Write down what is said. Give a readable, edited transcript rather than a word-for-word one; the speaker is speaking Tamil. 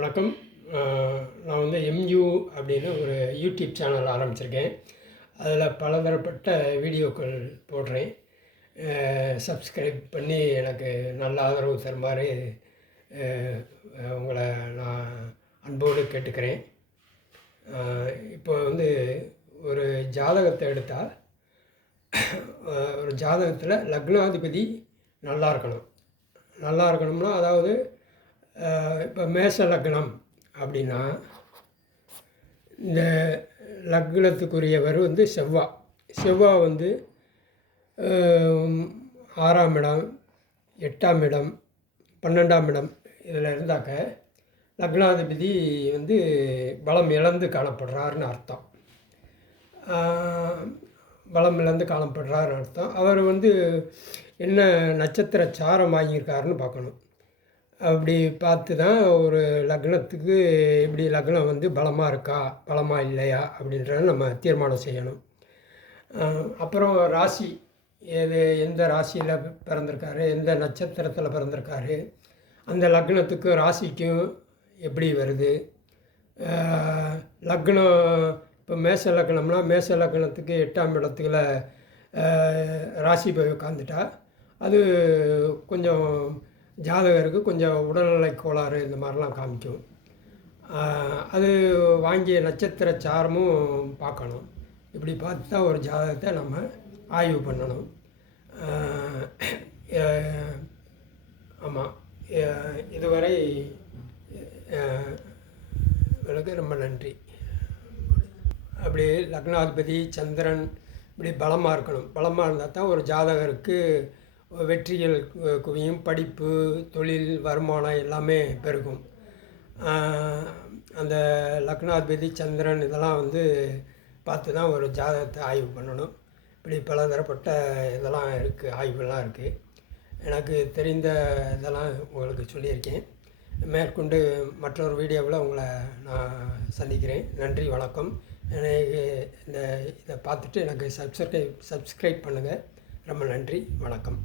வணக்கம். நான் வந்து எம்யூ அப்படின்னு ஒரு யூடியூப் சேனல் ஆரம்பிச்சிருக்கேன். அதில் பலதரப்பட்ட வீடியோக்கள் போடுறேன். சப்ஸ்கிரைப் பண்ணி எனக்கு நல்ல ஆதரவு தருமாறு உங்களை நான் அன்போடு கேட்டுக்கிறேன். இப்போ வந்து ஒரு ஜாதகத்தை எடுத்தால் ஒரு ஜாதகத்தில் லக்னாதிபதி நல்லா இருக்கணும்னா அதாவது இப்போ மேஷ லக்னம் அப்படின்னா இந்த லக்னத்துக்குரியவர் வந்து செவ்வாய் வந்து 6ஆம் இடம், 8ஆம் இடம், 12ஆம் இடம் இதில் இருந்தாக்க லக்னாதிபதி வந்து பலம் இழந்து காணப்படுறாருன்னு அர்த்தம். அவர் வந்து என்ன நட்சத்திர சாரம் வாங்கியிருக்காருன்னு பார்க்கணும். அப்படி பார்த்து தான் ஒரு லக்னத்துக்கு இப்படி லக்னம் வந்து பலமாக இருக்கா பலமாக இல்லையா அப்படின்றத நம்ம தீர்மானம் செய்யணும். அப்புறம் ராசி, எந்த ராசியில் பிறந்திருக்காரு, எந்த நட்சத்திரத்தில் பிறந்திருக்காரு, அந்த லக்னத்துக்கும் ராசிக்கும் எப்படி வருது. லக்னம் இப்போ மேஷ லக்னம்னா மேஷ லக்னத்துக்கு 8ஆம் இடத்துல ராசி போய் உட்காந்துட்டா அது கொஞ்சம் ஜாதகருக்கு கொஞ்சம் உடல்நிலை கோளாறு இந்த மாதிரிலாம் காமிக்கும். அது வாங்கிய நட்சத்திர சாரமும் பார்க்கணும். இப்படி பார்த்து தான் ஒரு ஜாதகத்தை நம்ம ஆய்வு பண்ணணும். ஆமாம், இதுவரை எனக்கு ரொம்ப நன்றி. அப்படி லக்னாதிபதி சந்திரன் இப்படி பலமாக இருக்கணும். பலமாக இருந்தால் தான் ஒரு ஜாதகருக்கு வெற்றிகள் குவியும், படிப்பு, தொழில், வருமானம் எல்லாமே பெருகும். அந்த லக்னாதிபதி சந்திரன் இதெல்லாம் வந்து பார்த்து தான் ஒரு ஜாதகத்தை ஆய்வு பண்ணணும். இப்படி பலதரப்பட்ட இதெல்லாம் இருக்குது, ஆய்வுலாம் இருக்குது. எனக்கு தெரிந்த இதெல்லாம் உங்களுக்கு சொல்லியிருக்கேன். மேற்கொண்டு மற்றொரு வீடியோவில் உங்களை நான் சந்திக்கிறேன். நன்றி, வணக்கம். எனக்கு இதை பார்த்துட்டு எனக்கு சப்ஸ்கிரைப் பண்ணுங்கள். ரொம்ப நன்றி, வணக்கம்.